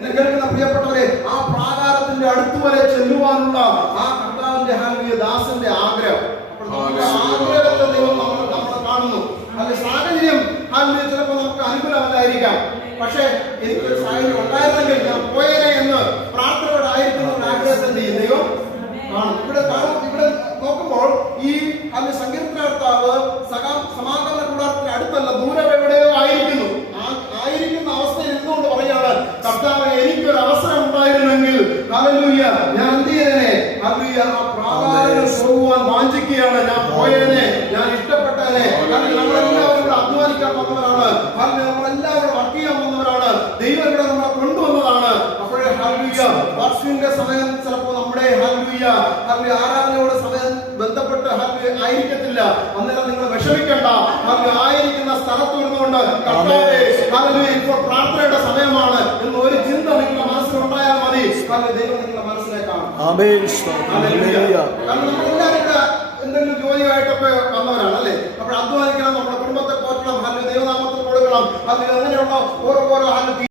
കേൾക്കുന്ന പ്രിയപ്പെട്ടവരെ, ആ പ്രാകാരത്തിന്റെ അടുത്ത് വരെ ചെല്ലുവാനുള്ള ആ കർത്താവിന്റെ ഹാലൂയ ദാസന്റെ ആഗ്രഹം. ആഗ്രഹത്തെ ദൈവം നമ്മൾ കാണുന്നു. അത് സാഹചര്യം ഹാലൂയ ചിലപ്പോൾ നമുക്ക് അനുകൂലമല്ലായിരിക്കാം. പക്ഷെ എനിക്കൊരു സാഹചര്യം ഉണ്ടായിരുന്നെങ്കിൽ ഞാൻ പോയേനെ എന്ന് പ്രാർത്ഥനയോടായിരിക്കുന്ന ഒരു ആഗ്രഹത്തിന്റെ ദൈവം കാണും. ഇവിടെ നോക്കുമ്പോൾ ഈ സങ്കീർത്തനകർത്താവ് സമാഗമന കൂടാരത്തിന് അടുത്തല്ല, ദൂരം എവിടെയോ ആയിരിക്കുന്നു. ആയിരിക്കുന്ന അവസ്ഥയിൽ ഇരുന്നുകൊണ്ട് പറയാണ്, കർത്താവേ, എനിക്കൊരു അവസരം ഉണ്ടായിരുന്നെങ്കിൽ ഹല്ലേലൂയ ഞാൻ എന്ത് ചെയ്തേനെ, ഹല്ലേലൂയ ആ പ്രാകാരങ്ങൾ പോകുവാൻ വാഞ്ചിക്കുകയാണ്. ഞാൻ പോയേനെ, ഞാൻ ഇഷ്ടപ്പെട്ടേനെ. നമ്മളെല്ലാവരും ഇവിടെ അധ്വാനിക്കാൻ വന്നവരാണ്, നമ്മളെല്ലാവരും വർക്ക് ചെയ്യാൻ വന്നവരാണ്. ദൈവം ഇവിടെ നമ്മളെ കൊണ്ടുവന്നതാണ്. അപ്പോഴേ ഹല്ലേലൂയ വർഷിന്റെ സമയം ചിലപ്പോൾ നമ്മുടെ ഹല്ലേലൂയ ആരാധനയോടെ സമയം ബന്ധപ്പെട്ട് ആയിരിക്കത്തില്ല. അന്നേരം നിങ്ങൾ വിഷമിക്കേണ്ട. ആയിരിക്കുന്ന സ്ഥലത്ത് ഇരുന്നുകൊണ്ട് കർത്താവേ ഹല്ലേലൂയ ഇപ്പോൾ പ്രാർത്ഥനയുടെ സമയമാണ് എന്ന് ഒരു ചിന്ത നിങ്ങളുടെ മനസ്സിലുണ്ടായാൽ മതി. ദൈവം നിങ്ങളുടെ മനസ്സിലേക്കാണ്. കാരണം നമ്മളെല്ലാവരും എന്തെങ്കിലും ജോലിയായിട്ടൊക്കെ വന്നവരാണ് അല്ലേ. അപ്പോൾ അധ്വാനിക്കണം, നമ്മുടെ കുടുംബത്തെ പോറ്റണം, ദൈവനാമത്തിൽ കൊടുക്കണം. അങ്ങനെയുള്ള ഓരോ